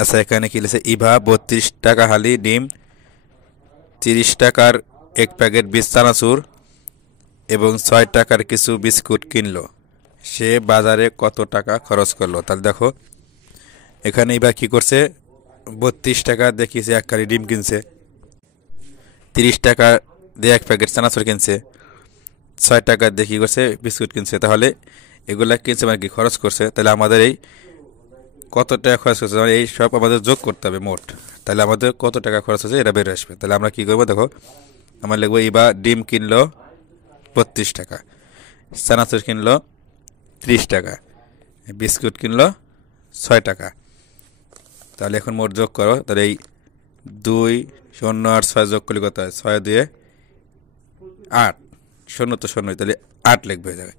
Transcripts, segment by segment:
আচ্ছা, এখানে কি লিখেছে? ইভা 32 টাকা হালি ডিম, 30 টাকার এক প্যাকেট বীজ চানাচুর এবং 6 টাকার কিছু বিস্কুট কিনলো। সে বাজারে কত টাকা খরচ করলো? তাহলে দেখো এখানে ইভা কি করছে, 32 টাকা দেখিয়েছে এক কালি ডিম কিনছে, 30 টাকা দিয়ে এক প্যাকেট চানাচুর কিনছে, 6 টাকা দিয়ে কি করছে, বিস্কুট কিনছে। তাহলে এগুলা কিনছে মানে কি খরচ করছে। তাহলে আমাদের এই কত টাকা খরচ করছে মানে এই সব আমাদের যোগ করতে হবে মোট। তাহলে আমাদের কত টাকা খরচ হচ্ছে এটা বের আসবে। তাহলে আমরা কি করবো, দেখো আমরা লিখবো ইবা ডিম কিনলো 32 টাকা, চানাচুর কিনলো 30 টাকা, বিস্কুট কিনলো 6 টাকা। তাহলে এখন মোট যোগ করো। তাহলে এই 2 শূন্য আর 6 যোগ করলে কত হয়? 6 দিয়ে 8, শূন্য তো শূন্য, তাহলে 8 লিখবে হয়ে যাবে।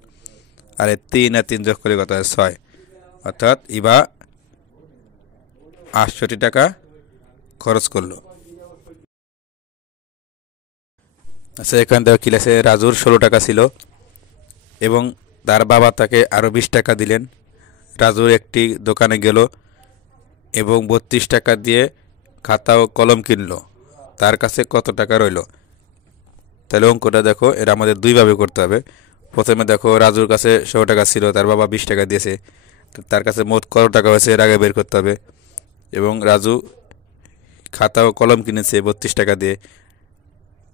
আর 3 আর 3 যোগ করলে কত হয়? 6। অর্থাৎ ইবা 68 টাকা খরচ করলো। আচ্ছা, এখান থেকে কি লেখছে? রাজুর 16 টাকা ছিল এবং তার বাবা তাকে আরও 20 টাকা দিলেন। রাজুর একটি দোকানে গেল এবং 32 টাকা দিয়ে খাতা ও কলম কিনলো। তার কাছে কত টাকা রইল? তাহলে অঙ্কটা দেখো, এটা আমাদের দুইভাবে করতে হবে। প্রথমে দেখো রাজুর কাছে 16 টাকা ছিল, তার বাবা 20 টাকা দিয়েছে, তার কাছে মোট কত টাকা হয়েছে এর আগে বের করতে হবে। এবং রাজু খাতা ও কলম কিনেছে 32 টাকা দিয়ে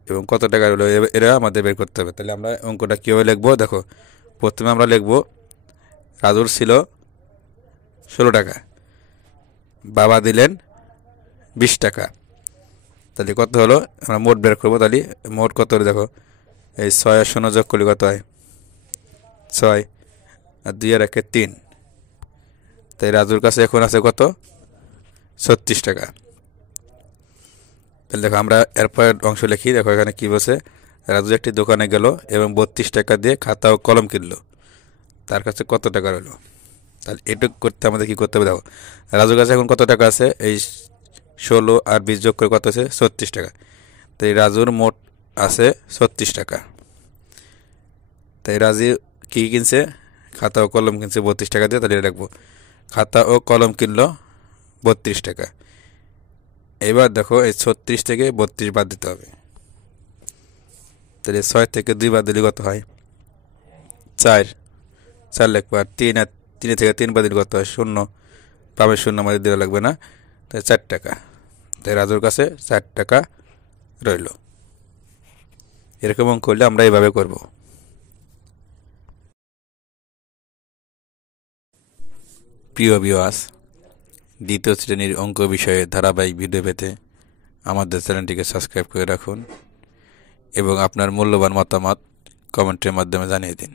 এবং কত টাকা হলো এরা আমাদের বের করতে হবে। তাহলে আমরা অঙ্কটা কীভাবে লিখবো? দেখো প্রথমে আমরা লিখবো রাজুর ছিল 16 টাকা, বাবা দিলেন 20 টাকা, তাহলে কত হলো আমরা মোট বের করবো। তাহলে মোট কত হলো দেখো, এই 6 আর 0 যোগ করলে কত হয়? 6 আর 2 আর 1 3। তাই রাজুর কাছে এখন আছে কত? 36 টাকা। তাহলে দেখো আমরা এরপর অংশ লিখি। দেখো এখানে কি বলছে, রাজু একটি দোকানে গেল এবং 32 টাকা দিয়ে খাতা ও কলম কিনলো, তার কাছে কত টাকা রইল? তাহলে এটুকু করতে আমাদের কি করতে হবে? দেখো রাজুর কাছে এখন কত টাকা আছে, এই 16 আর 20 যোগ করে কত আছে? 36 টাকা। তাই রাজুর মোট আছে 36 টাকা। তাই রাজু কি কিনছে? খাতা ও কলম কিনছে 32 টাকা দিয়ে। তাহলে রাখবো খাতা ও কলম কিনলো 32 টাকা। এবার দেখো এই 36 থেকে 32 বাদ দিতে হবে। তাহলে 6 থেকে 2 বাদ দিলে কত হয়? 4 লিখবো। আর 3 থেকে 3 বাদ দিলে কত হয়? 0। পাবে 0 আমাদের দেওয়া লাগবে না। তাই 4 টাকা। তাই রাজুর কাছে 4 টাকা রইল। এরকম অঙ্ক করলে আমরা এইভাবে করব। প্রিয় ভিউয়ার্স, দ্বিতীয় শ্রেণীর অঙ্ক বিষয়ে ধারাবাহিক ভিডিও পেতে আমাদের চ্যানেলটিকে সাবস্ক্রাইব করে রাখুন এবং আপনার মূল্যবান মতামত কমেন্টের মাধ্যমে জানিয়ে দিন।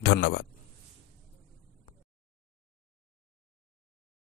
ধন্যবাদ।